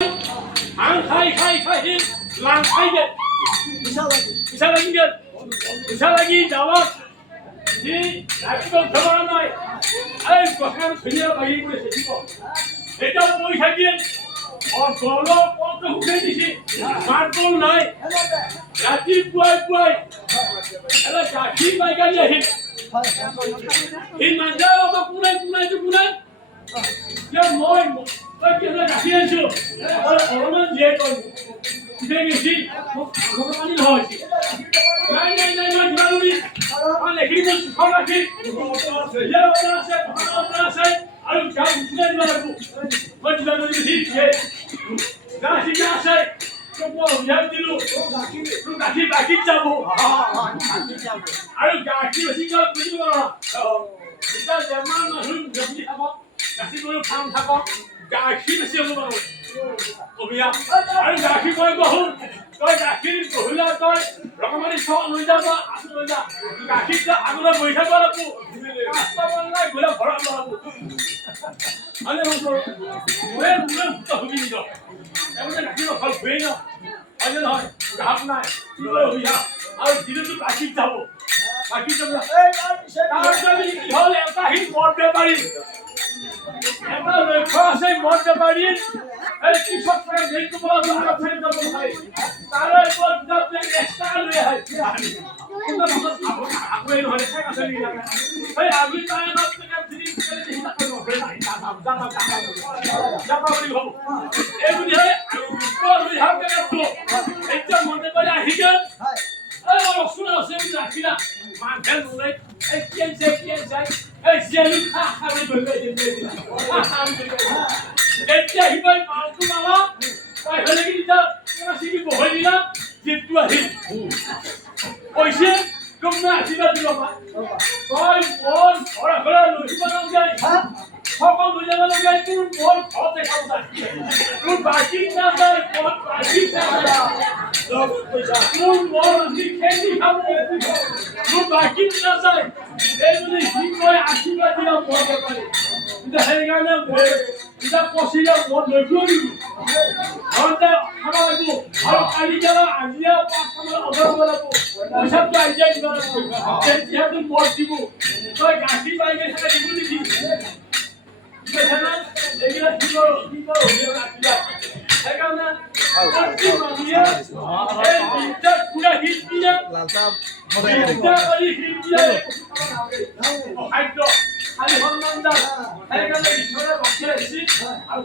খাই লাং খাই দে পিছা লাগি গেল পিছা লাগি যাওয়াত সি ৰাতিপুৱা উঠাব নাই এই গছৰ ধুনীয়া বাগি পৰিছে দিব এটা পৰি থাকিল গলৰ পথ উঠাই দিছে মাতবোল নাই ৰাতিপুৱাই পুৱাই এটা গাখীৰ পাইকাৰী আহিল সি নাযায় আকৌ কোনাই মই গাখীৰ আনিছো অলপমান জীয়াই কয় উঠাই গৈছি মোক পানী নহৈছে নাই কিমানুনি এইখিনি মই চুখৰ ৰাখি আছে আৰু গা উঠিলে দিব লাগিব মই কিমানুনি ঠিক গা শিকা আছে উলিয়াই দিলো তোৰ গাখীৰ যাব আৰু গাখীৰ বেছি বুজিব নোৱাৰা এতিয়া বেমাৰ মানুহ গাখীৰ খাব গাখীৰ গৰু খাম থাকক গাখীৰ বেছি হ'ব বাৰু কবিয়া আৰু গাখীৰ মই গহো তই গাখীৰ গহিলা তই ৰকমানি চল লৈ যাব আছো লৈ যা গাখীৰটা আগলৈ বহি থাকিব লাগিব কাষ্টমাৰ নাই গ'লে ভৰাব লাগিব আনে মই হবি নিজ এমনি গাখীৰ ভাল খুৱেই ন হয় নহয় গাপ নাই আৰু দিনতো গাখীৰ যাব গাখীৰ যাব তাৰপিছত কি হ'ল এটা সি মদ বেপাৰী এটা লক্ষ্য আছে মদ বেপাৰীৰ এই কৃষক প্ৰায় দেখটো বলা দুটা ফেৰ যাব হয় তাৰে ওপৰত এক্সট্ৰা লৈ আহে আপুনি নহলে ঠেক আছে নেকি এই আমি তাৰে নাম থেকে ফ্ৰী কৰি দিছি তাক যাব বুলি ভাবো এই বুলি হয় লৈ হাতে ৰাখো এতিয়া মদ বেপাৰী আহি গেল এই ৰসুন আছে বুলি ৰাখিলা মানুহে নোলাই এই কেন যায় এই জিয়ালি খা বুলি দিলা এতিয়া হিবাই মালটো মালা তাই হলে কি দিতা সিকি বহাই দিলা জিতু আহিল পইছে গমনা আহিবা দিলা তই মন ঘৰে লৈ যায় সকল লৈ যাব লাগে তোৰ মন ঘৰতে খাব যায় তোৰ বাকি না যায় মন বাকি না যায় তোৰ মন আজি খেতি খাব তোৰ বাকি না যায় এই বুলি কি কয় আশীৰ্বাদ দিলা মন পাৰি এটা সেইকাৰণে এটা পচিলা মন লৈ গৈ ঘৰতে খাব লাগিব আৰু কালি যাবা আজিয়া পাঁচ খাবলৈ অৰ্ডাৰ কৰিব লাগিব পইচাটো আজিয়া দিব লাগিব তেতিয়াতো মদ দিব তই গাখীৰ পাই গৈ থাকে দিব নেকি এইবিলাক কি কৰো সেইকাৰণে এই তিনিটা পুৰা হিট দিয়ে তিনিটা কৰি হিট দিয়ে খাদ্য খালি সন্মান দাল সেইকাৰণে ঈশ্বৰে বকি আহিছে আৰু